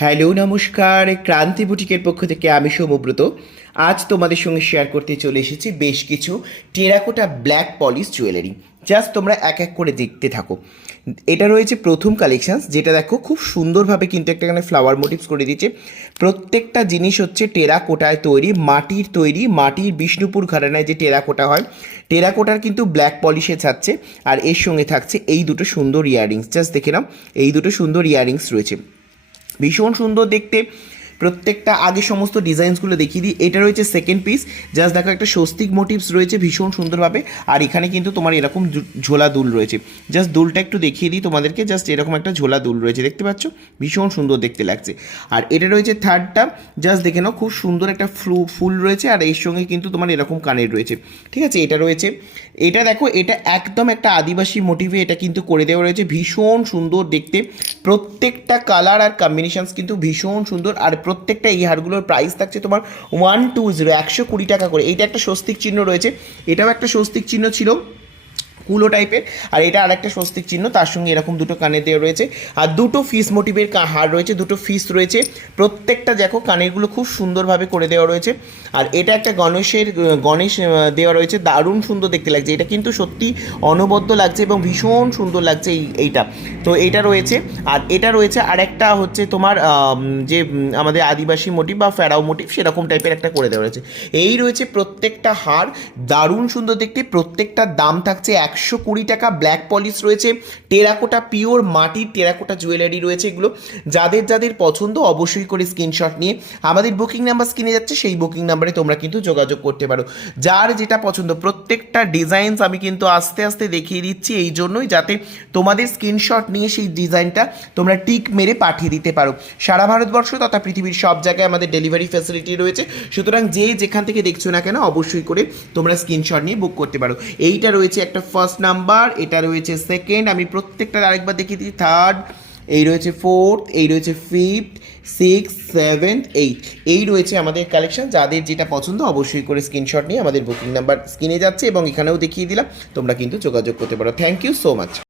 Hello, নমস্কার। ক্রান্তি বুটিকের পক্ষ থেকে আমি সৌমব্রত। আজ তোমাদের সঙ্গে শেয়ার করতে চলে এসেছি বেশ কিছু terracotta black polish jewellery just তোমরা এক এক করে দেখতে থাকো। এটা রয়েছে প্রথম কালেকশন যেটা দেখো খুব সুন্দরভাবে কিন্তু একটা এখানে ফ্লাওয়ার মোটিভস করে দিয়েছে। প্রত্যেকটা জিনিস হচ্ছে টেরাকোটায় তৈরি, মাটির তৈরি, মাটির বিষ্ণুপুর ঘরানায় যে টেরাকোটা হয়, টেরাকোটার কিন্তু ব্ল্যাক পলিশে থাকছে। আর এর সঙ্গে থাকছে এই দুটো সুন্দর ইয়াররিংস জাস্ট দেখে নাও, এই দুটো সুন্দর ইয়াররিংস রয়েছে। ভীষণ সুন্দর দেখতে। প্রত্যেকটা আগে সমস্ত ডিজাইনসগুলো দেখিয়ে দিই। এটা রয়েছে সেকেন্ড পিস জাস্ট দেখো একটা স্বস্তিক মোটিভস রয়েছে, ভীষণ সুন্দরভাবে। আর এখানে কিন্তু তোমার এরকম ঝোলা দুল রয়েছে। জাস্ট দুলটা একটু দেখিয়ে দিই তোমাদেরকে। জাস্ট এরকম একটা ঝোলা দুল রয়েছে, দেখতে পাচ্ছ? ভীষণ সুন্দর দেখতে লাগছে। আর এটা রয়েছে থার্ডটা জাস্ট দেখে নাও, খুব সুন্দর একটা ফ্লু ফুল রয়েছে। আর এর সঙ্গে কিন্তু তোমার এরকম কানের রয়েছে। ঠিক আছে? এটা রয়েছে। এটা দেখো, এটা একদম একটা আদিবাসী মোটিভে এটা কিন্তু করে দেওয়া রয়েছে। ভীষণ সুন্দর দেখতে। প্রত্যেকটা কালার আর কম্বিনেশনস কিন্তু ভীষণ সুন্দর। আর প্রত্যেকটা এই হারগুলোর প্রাইস থাকছে তোমার ওয়ান টু জিরো একশো কুড়ি টাকা করে। এইটা একটা স্বস্তিক চিহ্ন রয়েছে। এটাও একটা স্বস্তিক চিহ্ন ছিল। কুলো টাইপের আর এটা আরেকটা স্বস্তিক চিহ্ন, তার সঙ্গে এরকম দুটো কানে দেওয়া রয়েছে। আর দুটো ফিস মোটিভের হার রয়েছে, দুটো ফিস রয়েছে। প্রত্যেকটা দেখো কানেরগুলো খুব সুন্দরভাবে করে দেওয়া রয়েছে। আর এটা একটা গণেশের গণেশ দেওয়া রয়েছে। দারুণ সুন্দর দেখতে লাগছে। এটা কিন্তু সত্যি অনবদ্য লাগছে এবং ভীষণ সুন্দর লাগছে এই, এইটা। তো এটা রয়েছে। আর এটা রয়েছে আর একটা হচ্ছে তোমার যে আমাদের আদিবাসী মোটিভ বা ফেরাও মোটিভ সেরকম টাইপের একটা করে দেওয়া রয়েছে। এই রয়েছে প্রত্যেকটা হার, দারুণ সুন্দর দেখতে, প্রত্যেকটা দাম থাকছে একশো কুড়ি টাকা ব্ল্যাক পলিশ রয়েছে টেরাকোটা পিওর মাটির টেরাকোটা জুয়েলারি রয়েছে এগুলো। যাদের যাদের পছন্দ অবশ্যই করে স্ক্রিনশট নিয়ে আমাদের বুকিং নাম্বার স্ক্রিনে যাচ্ছে, সেই বুকিং নাম্বারে তোমরা কিন্তু যোগাযোগ করতে পারো। যার যেটা পছন্দ, প্রত্যেকটা ডিজাইনস আমি কিন্তু আস্তে আস্তে দেখিয়ে দিচ্ছি এই জন্যই যাতে তোমাদের স্ক্রিনশট নিয়ে সেই ডিজাইনটা তোমরা টিক মেরে পাঠিয়ে দিতে পারো। সারা ভারতবর্ষ তথা পৃথিবীর সব জায়গায় আমাদের ডেলিভারি ফ্যাসিলিটি রয়েছে। সুতরাং যে যেখান থেকে দেখছ না কেন, অবশ্যই করে তোমরা স্ক্রিনশট নিয়ে বুক করতে পারো। এইটা রয়েছে একটা ফার্স্ট নাম্বার এটা রয়েছে সেকেন্ড আমি প্রত্যেকটা আরেকবার দেখিয়ে দিচ্ছি থার্ড এই রয়েছে ফোর্থ এই রয়েছে ফিফথ সিক্স সেভেন্থ এইট এই রয়েছে আমাদের কালেকশন যাদের যেটা পছন্দ অবশ্যই করে স্ক্রিনশট নিয়ে আমাদের বুকিং নাম্বার স্ক্রিনে যাচ্ছে এবং এখানেও দেখিয়ে দিলাম, তোমরা কিন্তু যোগাযোগ করতে পারো। Thank you so much